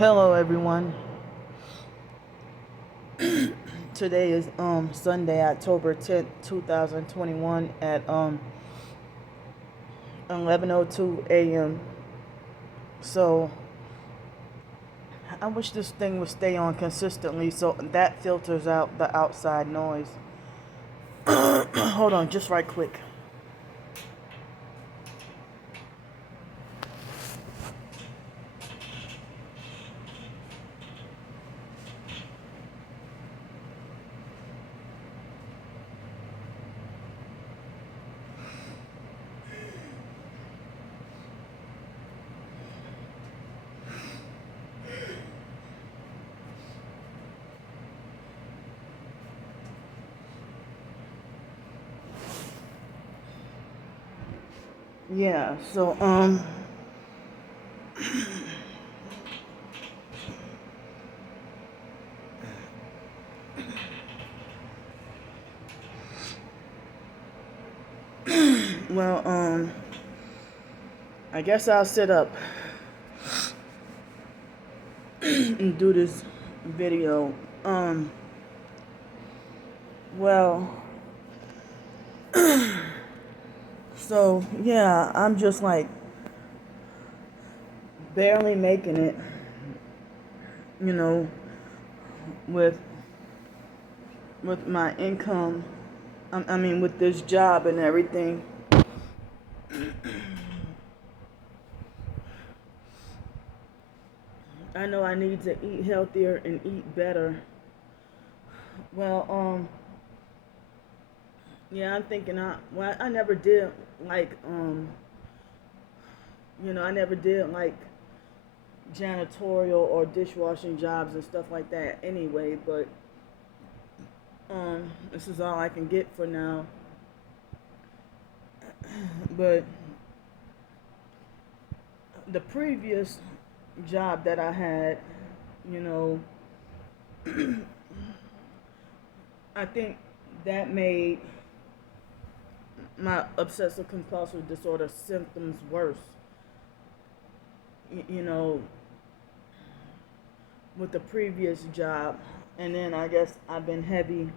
Hello everyone. Today is Sunday, October 10th, 2021 at 11:02 a.m. So, I wish this thing would stay on consistently so that filters out the outside noise. Hold on just right quick. Yeah, so well I guess I'll sit up and do this video. Well, so yeah, I'm just like barely making it, you know, with my income. I mean, with this job and everything. I know I need to eat healthier and eat better. Well, yeah, I'm thinking I never did like, I never did like janitorial or dishwashing jobs and stuff like that anyway, but this is all I can get for now. But the previous job that I had, you know, I think that made my obsessive compulsive disorder symptoms worse. You know, with the previous job, and then I guess I've been heavy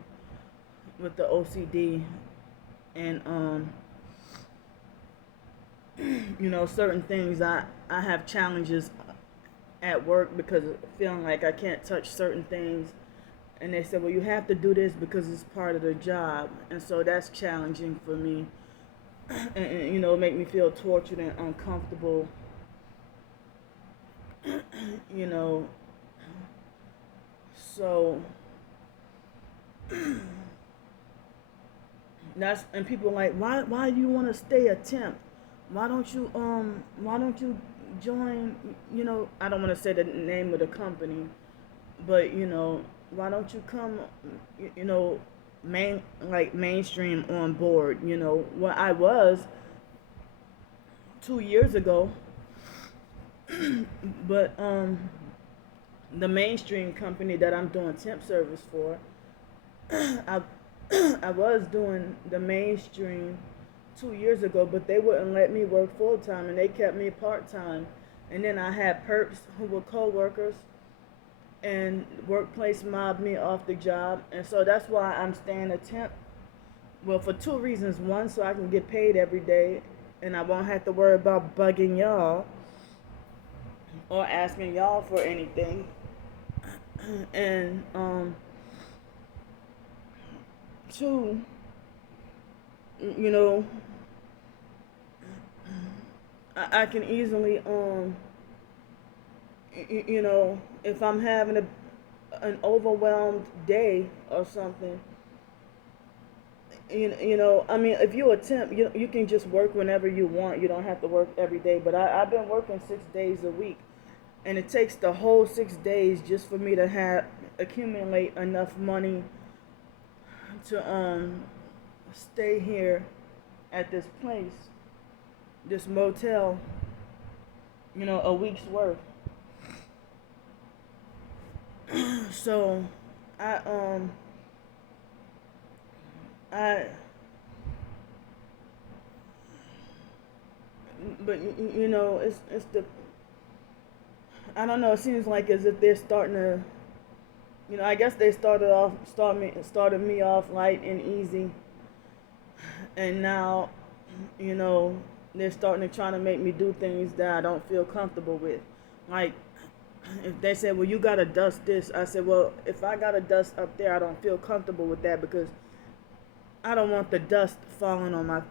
with the OCD and certain things I have challenges at work because of feeling like I can't touch certain things, and they said, well, you have to do this because it's part of the job, and so that's challenging for me, and make me feel tortured and uncomfortable. you know so that's, and people are like, why do you want to stay a temp? Why don't you join, I don't want to say the name of the company, but why don't you come, you know mainstream on board? What I was 2 years ago, but the mainstream company that I'm doing temp service for, I I was doing the mainstream 2 years ago, but they wouldn't let me work full time, and they kept me part time. And then I had perks who were coworkers, and workplace mobbed me off the job, and so that's why I'm staying a temp. Well, for two reasons: one, so I can get paid every day, and I won't have to worry about bugging y'all or asking y'all for anything, and two, you know, I can easily, if I'm having an overwhelmed day or something, I mean, if you attempt, you can just work whenever you want. You don't have to work every day. But I've been working 6 days a week, and it takes the whole 6 days just for me to accumulate enough money to stay here at this place, this motel, a week's worth. So I I but it's the I don't know. It seems like as if they're starting to, I guess they started me off light and easy, and now, you know, they're starting to try to make me do things that I don't feel comfortable with. Like, if they said, well, you gotta dust this, I said, well, if I gotta dust up there, I don't feel comfortable with that because I don't want the dust falling on my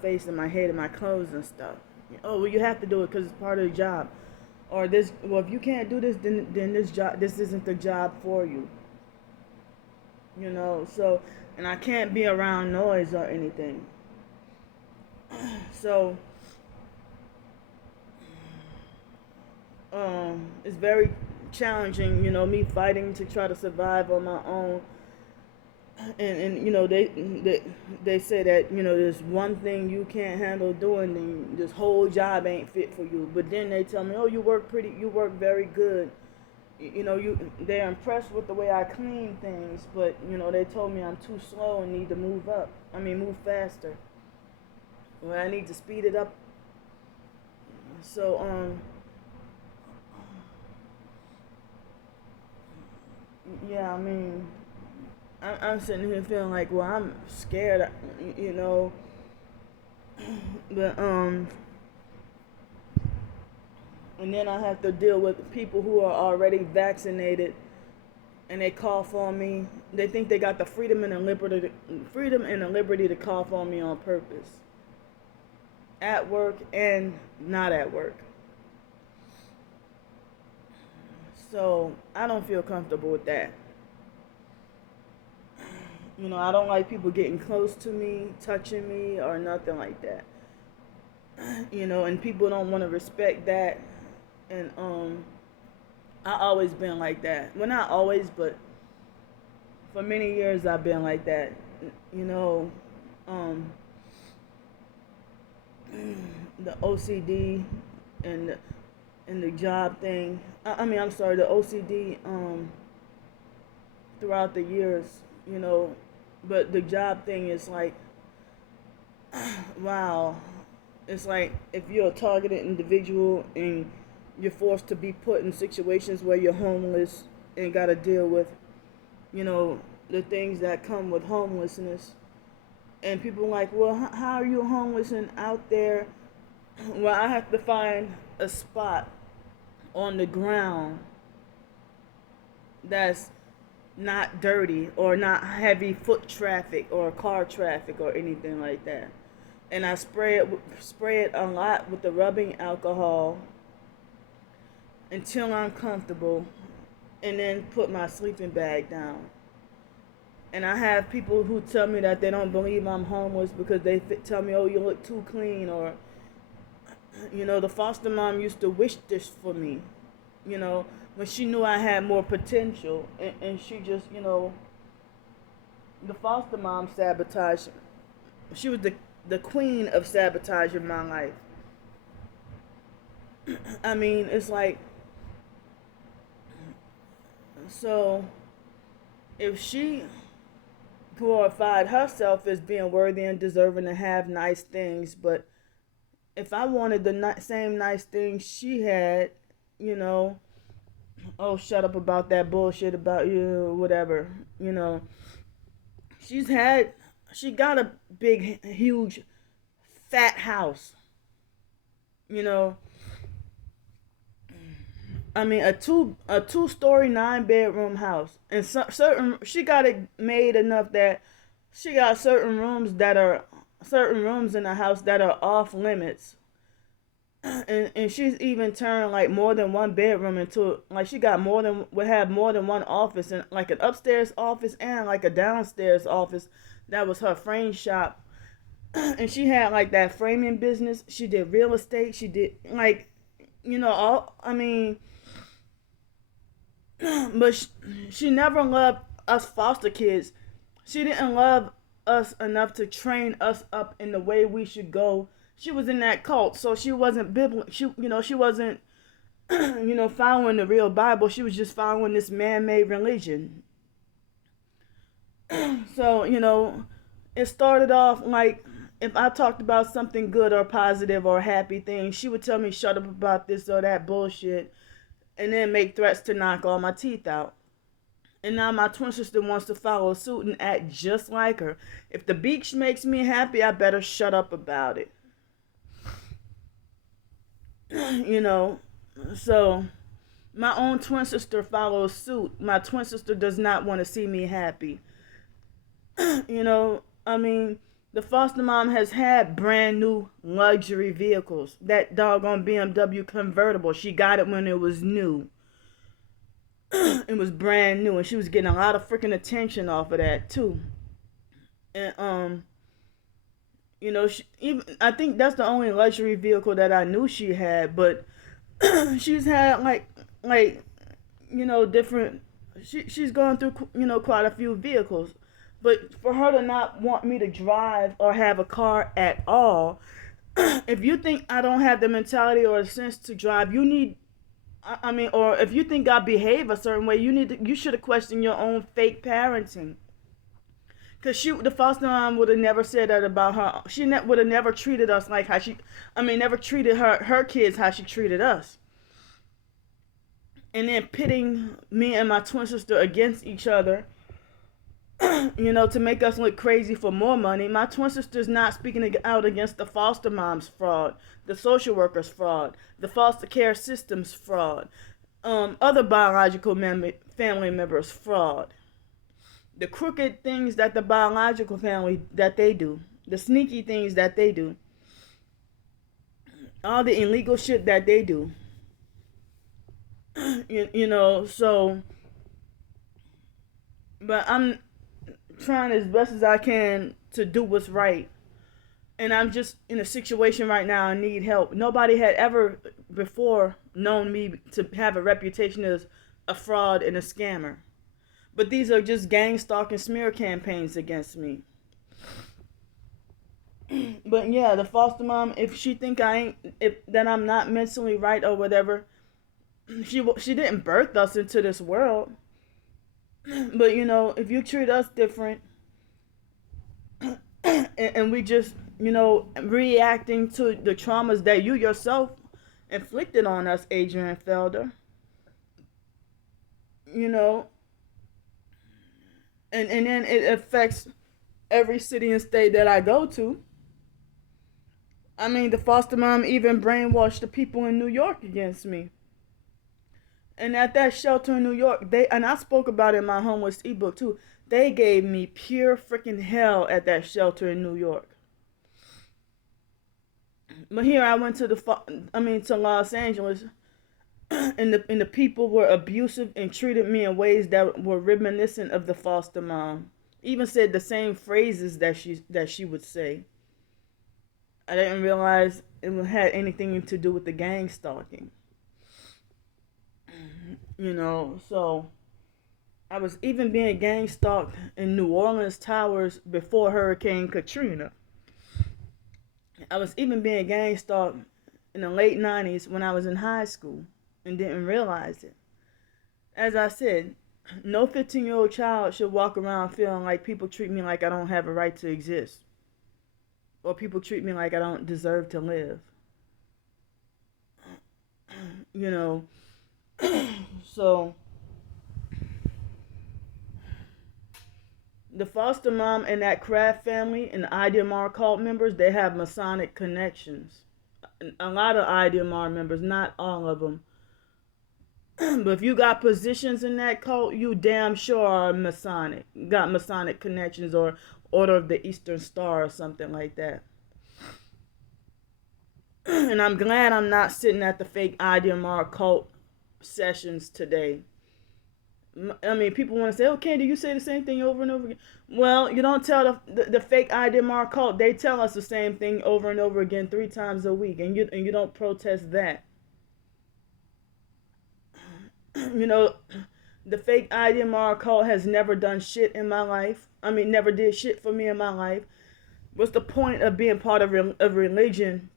face and my head and my clothes and stuff. Oh, well, you have to do it because it's part of the job. Or this, well, if you can't do this, then this isn't the job for you. So, and I can't be around noise or anything. So, it's very challenging, me fighting to try to survive on my own. And they say that there's one thing you can't handle doing, then this whole job ain't fit for you. But then they tell me, oh, you work very good. They're impressed with the way I clean things, but they told me I'm too slow and need to move faster. Well, I need to speed it up. So yeah, I'm sitting here feeling like, well, I'm scared, but and then I have to deal with people who are already vaccinated, and they cough on me. They think they got the freedom and the liberty to cough on me on purpose, at work and not at work. So I don't feel comfortable with that. I don't like people getting close to me, touching me, or nothing like that. And people don't want to respect that. And I always been like that. Well, not always, but for many years I've been like that. Um, the OCD and the job thing. I'm sorry, the OCD throughout the years, but the job thing is like, wow. It's like if you're a targeted individual and you're forced to be put in situations where you're homeless and got to deal with, the things that come with homelessness. And people are like, well, how are you homeless and out there? Well, I have to find a spot on the ground that's not dirty or not heavy foot traffic or car traffic or anything like that. And I spray it a lot with the rubbing alcohol until I'm comfortable, and then put my sleeping bag down. And I have people who tell me that they don't believe I'm homeless because they tell me, oh, you look too clean, or the foster mom used to wish this for me, when she knew I had more potential, and she just, the foster mom sabotaged. She was the queen of sabotage in my life. It's like, so if she glorified herself as being worthy and deserving to have nice things, but if I wanted the same nice things she had, oh, shut up about that bullshit about you, whatever, she got a big, huge, fat house, a two-story, 9-bedroom house, and she got it made enough that she got certain rooms in the house that are off limits, and she's even turned like more than one bedroom into, like, she got would have more than one office, and like an upstairs office and like a downstairs office that was her frame shop. And she had like that framing business. She did real estate. She did like, but she never loved us foster kids. She didn't love us enough to train us up in the way we should go. She was in that cult, so she wasn't biblical. She wasn't, following the real Bible. She was just following this man-made religion. So, it started off like, if I talked about something good or positive or happy thing, she would tell me, shut up about this or that bullshit. and then make threats to knock all my teeth out. And now my twin sister wants to follow suit and act just like her. If the beach makes me happy, I better shut up about it. You know, so my own twin sister follows suit. My twin sister does not want to see me happy. You know, I mean, the foster mom has had brand new luxury vehicles. That doggone BMW convertible, she got it when it was new. It was brand new, and she was getting a lot of freaking attention off of that too. And you know, even I think that's the only luxury vehicle that I knew she had. But she's had like different. She's gone through quite a few vehicles, but for her to not want me to drive or have a car at all, if you think I don't have the mentality or the sense to drive, you need. I mean, or if you think I behave a certain way, you should have questioned your own fake parenting. Cause the foster mom would have never said that about her. She would have never treated us like how never treated her kids how she treated us. And then pitting me and my twin sister against each other, to make us look crazy for more money. My twin sister's not speaking out against the foster mom's fraud, the social worker's fraud, the foster care system's fraud, other biological family members' fraud. The crooked things that the biological family that they do, the sneaky things that they do, all the illegal shit that they do. So, but I'm trying as best as I can to do what's right. And I'm just in a situation right now I need help. Nobody had ever before known me to have a reputation as a fraud and a scammer. But these are just gang stalking smear campaigns against me. But yeah, the foster mom, if she think that I'm not mentally right or whatever, she didn't birth us into this world. But if you treat us different, and we just reacting to the traumas that you yourself inflicted on us, Adrian Felder, and then it affects every city and state that I go to. I mean, the foster mom even brainwashed the people in New York against me. And at that shelter in New York, and I spoke about it in my homeless ebook too, they gave me pure freaking hell at that shelter in New York. But here I went to to Los Angeles, and the people were abusive and treated me in ways that were reminiscent of the foster mom. Even said the same phrases that she would say. I didn't realize it had anything to do with the gang stalking. So I was even being gang stalked in New Orleans towers before Hurricane Katrina. I was even being gang stalked in the late 90s when I was in high school and didn't realize it. As I said, no 15-year-old child should walk around feeling like people treat me like I don't have a right to exist. Or people treat me like I don't deserve to live. So the foster mom and that Kraft family and the IDMR cult members, they have Masonic connections. A lot of IDMR members, not all of them. But if you got positions in that cult, you damn sure are Masonic. Got Masonic connections or Order of the Eastern Star or something like that. And I'm glad I'm not sitting at the fake IDMR cult sessions today. I mean, people want to say, "Oh, Candy, you say the same thing over and over again." Well, you don't tell the fake IDMR cult. They tell us the same thing over and over again 3 times a week, and you don't protest that. The fake IDMR cult has never done shit in my life. I mean, never did shit for me in my life. What's the point of being part of religion?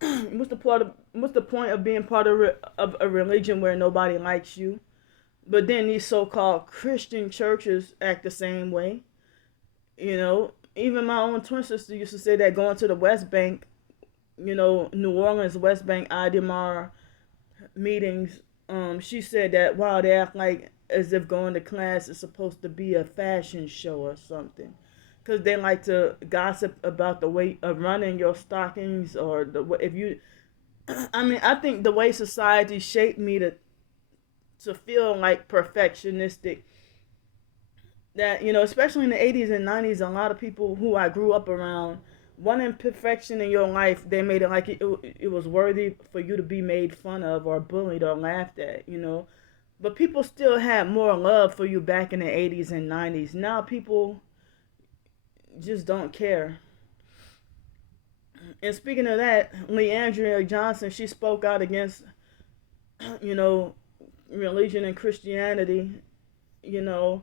What's the point of being part of a religion where nobody likes you? But then these so-called Christian churches act the same way. Even my own twin sister used to say that going to the West Bank, New Orleans West Bank IDMR meetings, she said that, wow, they act like as if going to class is supposed to be a fashion show or something, because they like to gossip about the weight of running your stockings or if you. I mean, I think the way society shaped me to feel like perfectionistic, that, especially in the 80s and 90s, a lot of people who I grew up around, wanting perfection in your life, they made it like it was worthy for you to be made fun of or bullied or laughed at. But people still had more love for you back in the 80s and 90s. Now people just don't care. And speaking of that, Leandria Johnson, she spoke out against, you know, religion and Christianity, you know.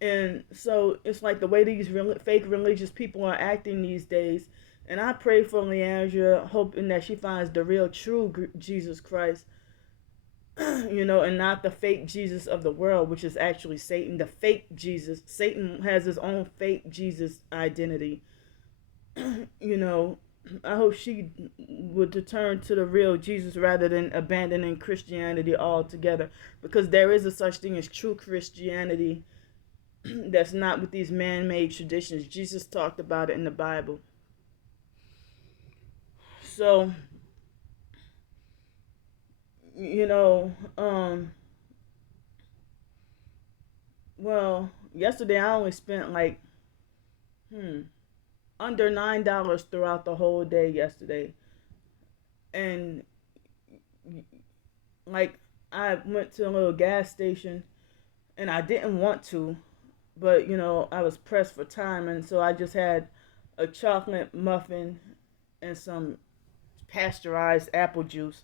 And so it's like the way these fake religious people are acting these days. And I pray for Leandria, hoping that she finds the real, true Jesus Christ, and not the fake Jesus of the world, which is actually Satan, the fake Jesus. Satan has his own fake Jesus identity. I hope she would turn to the real Jesus rather than abandoning Christianity altogether, because there is a such thing as true Christianity that's not with these man-made traditions. Jesus talked about it in the Bible. So, well, yesterday I only spent like, under $9 throughout the whole day yesterday. And like, I went to a little gas station and I didn't want to, but I was pressed for time, and so I just had a chocolate muffin and some pasteurized apple juice.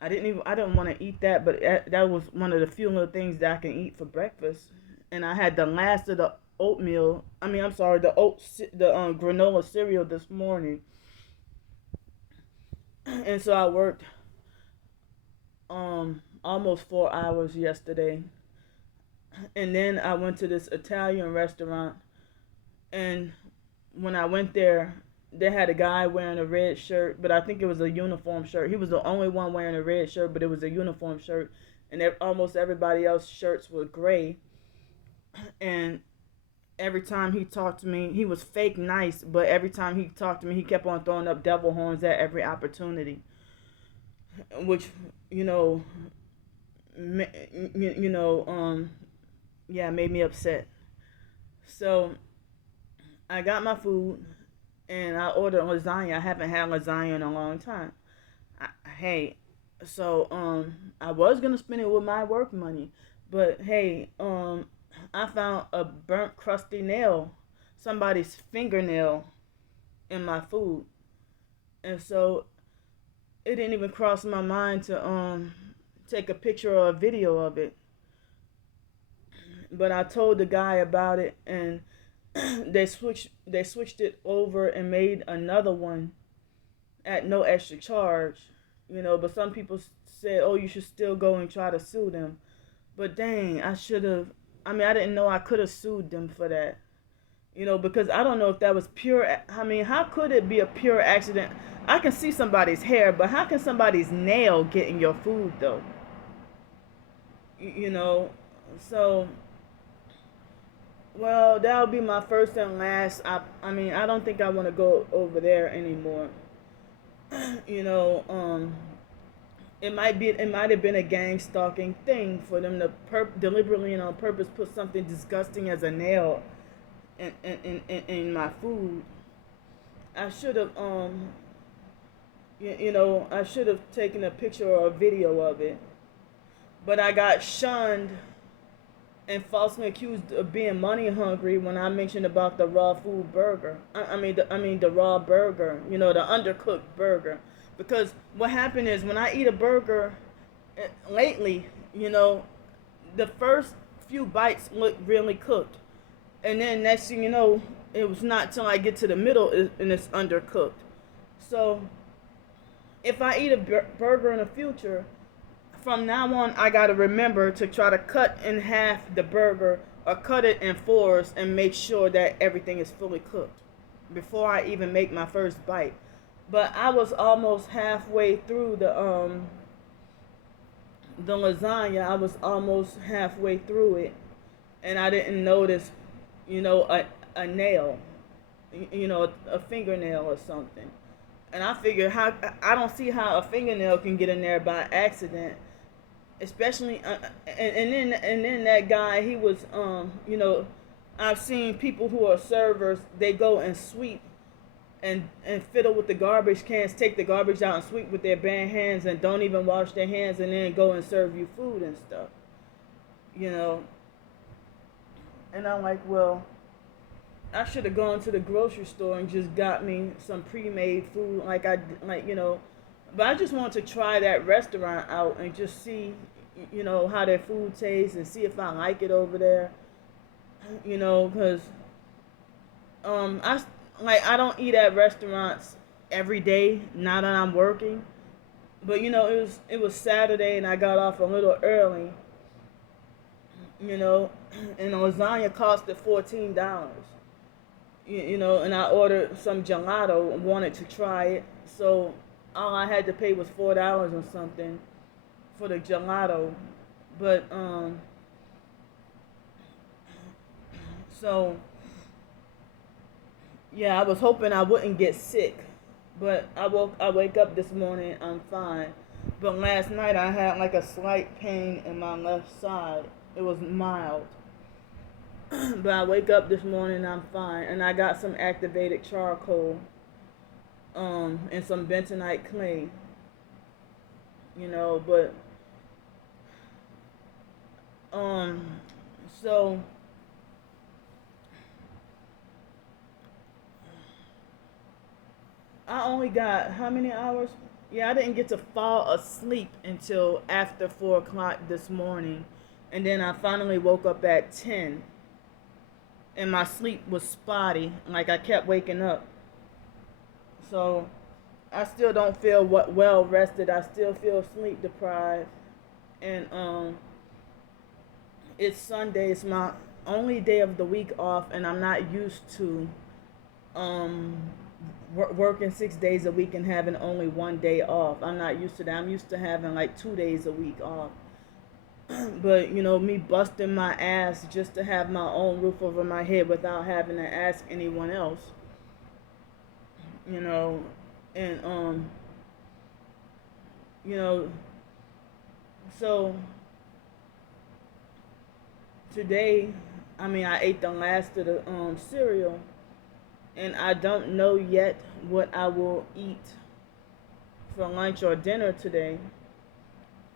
I didn't want to eat that, but that was one of the few little things that I can eat for breakfast. And I had the last of the oatmeal. I'm sorry, the granola cereal this morning. And so I worked almost 4 hours yesterday. And then I went to this Italian restaurant, and when I went there, they had a guy wearing a red shirt, but I think it was a uniform shirt. He was the only one wearing a red shirt, but it was a uniform shirt, and almost everybody else's shirts were gray. And every time he talked to me, he was fake nice, but every time he talked to me, he kept on throwing up devil horns at every opportunity, which made me upset. So I got my food and I ordered lasagna. I haven't had lasagna in a long time. I was gonna spend it with my work money, but hey, I found a burnt, crusty nail, somebody's fingernail, in my food, and so it didn't even cross my mind to take a picture or a video of it. But I told the guy about it, and they switched it over and made another one at no extra charge. But some people said, "Oh, you should still go and try to sue them." But dang, I should have. I didn't know I could have sued them for that. Because I don't know if that was pure. How could it be a pure accident? I can see somebody's hair, but how can somebody's nail get in your food though? So. Well, that'll be my first and last. I don't think I want to go over there anymore. you know, um, it might have been a gang stalking thing for them to deliberately and on purpose put something disgusting as a nail in my food. I should have I should have taken a picture or a video of it, but I got shunned and falsely accused of being money hungry when I mentioned about the raw food burger. The raw burger, the undercooked burger. Because what happened is when I eat a burger lately, the first few bites look really cooked, and then next thing you know, it was not till I get to the middle and it's undercooked. So if I eat a burger in the future, from now on, I gotta remember to try to cut in half the burger or cut it in fours and make sure that everything is fully cooked before I even make my first bite. But I was almost halfway through the lasagna, I was almost halfway through it, and I didn't notice, a nail, a fingernail or something. And I figured, how I don't see how a fingernail can get in there by accident, especially and then that guy, he was I've seen people who are servers, they go and sweep and fiddle with the garbage cans, take the garbage out and sweep with their bare hands and don't even wash their hands, and then go and serve you food and stuff, you know. And I'm like, well, I should have gone to the grocery store and just got me some pre-made food, but I just wanted to try that restaurant out and just see, how their food tastes and see if I like it over there, because I don't eat at restaurants every day now that I'm working, but it was Saturday and I got off a little early, and the lasagna costed $14. And I ordered some gelato and wanted to try it. So all I had to pay was $4 or something for the gelato. But so yeah, I was hoping I wouldn't get sick. But I wake up this morning, I'm fine. But last night I had like a slight pain in my left side. It was mild. But I wake up this morning, I'm fine, and I got some activated charcoal, and some bentonite clay, but so I only got how many hours? Yeah, I didn't get to fall asleep until after 4 o'clock this morning, and then I finally woke up at 10. And my sleep was spotty, like I kept waking up. So I still don't feel well rested. I still feel sleep deprived, and it's Sunday. It's my only day of the week off, and I'm not used to um working 6 days a week and having only one day off. I'm not used to that. I'm used to having like 2 days a week off. But me busting my ass just to have my own roof over my head without having to ask anyone else, and you know so today, I ate the last of the cereal, and I don't know yet what I will eat for lunch or dinner today.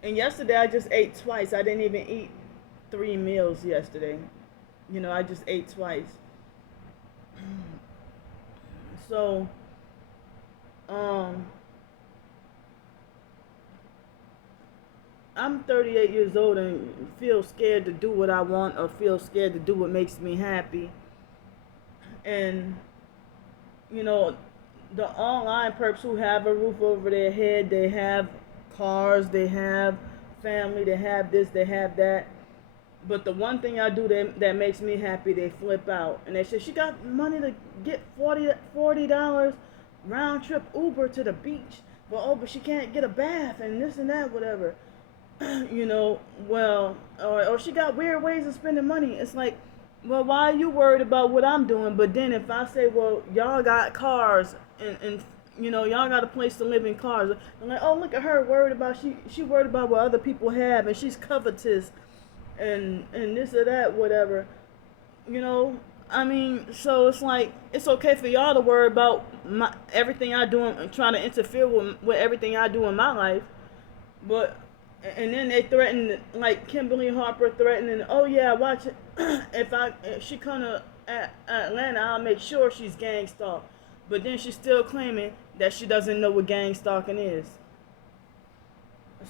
And yesterday I just ate twice. I didn't even eat 3 meals yesterday. I just ate twice. So, I'm 38 years old and feel scared to do what I want or feel scared to do what makes me happy. And, the online perps who have a roof over their head, they have cars, they have family, they have this, they have that. But the one thing I do that makes me happy, they flip out. And they say, she got money to get $40 round trip Uber to the beach. But she can't get a bath and this and that, whatever. Or she got weird ways of spending money. It's like, well, why are you worried about what I'm doing? But then if I say, well, y'all got cars and y'all got a place to live in cars. I'm like, oh, look at her worried about, she worried about what other people have, and she's covetous and this or that, whatever. So it's like, it's okay for y'all to worry about everything I do and trying to interfere with everything I do in my life. But, and then they threaten, like Kimberly Harper threatening, oh yeah, watch it. if she come to Atlanta, I'll make sure she's gang stalked. But then she's still claiming that she doesn't know what gang stalking is.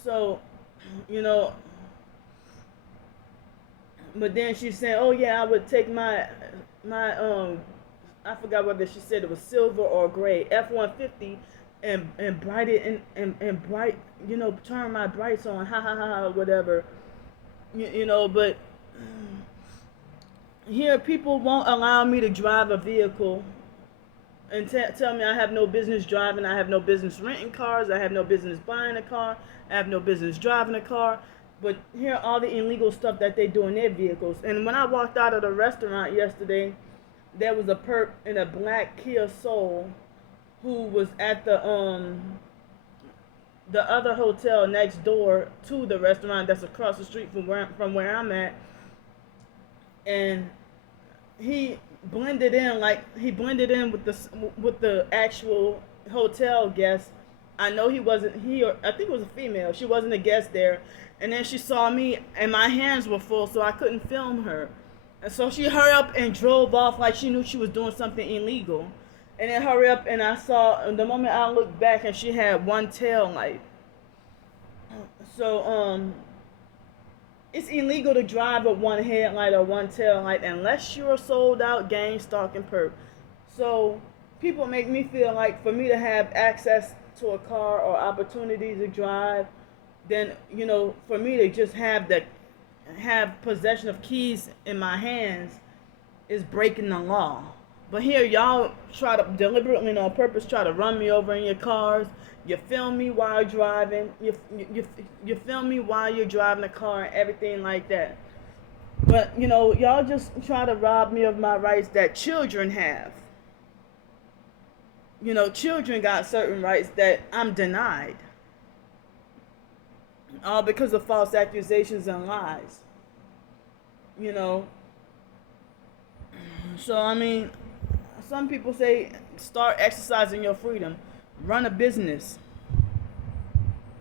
So, but then she said, oh yeah, I would take my I forgot whether she said it was silver or gray F-150 and bright it and bright, turn my brights on, ha ha ha, whatever, but here people won't allow me to drive a vehicle and tell me I have no business driving, I have no business renting cars, I have no business buying a car, I have no business driving a car. But here are all the illegal stuff that they do in their vehicles. And when I walked out of the restaurant yesterday, there was a perp in a black Kia Soul who was at the other hotel next door to the restaurant that's across the street from where I'm at, and he he blended in with the actual hotel guest. I know he wasn't he or I think it was a female. She wasn't a guest there, and then she saw me and my hands were full, so I couldn't film her, and so she hurried up and drove off like she knew she was doing something illegal. And then hurry up, and I saw the moment I looked back, and she had one tail light. So it's illegal to drive with one headlight or one tail light unless you're a sold out gang stalking perp. So people make me feel like for me to have access to a car or opportunity to drive, then for me to just have possession of keys in my hands is breaking the law. But here y'all try to deliberately and on purpose try to run me over in your cars. You film me while driving. You film me while you're driving a car and everything like that. But y'all just try to rob me of my rights that children have. Children got certain rights that I'm denied. All because of false accusations and lies. So I mean, some people say start exercising your freedom, run a business.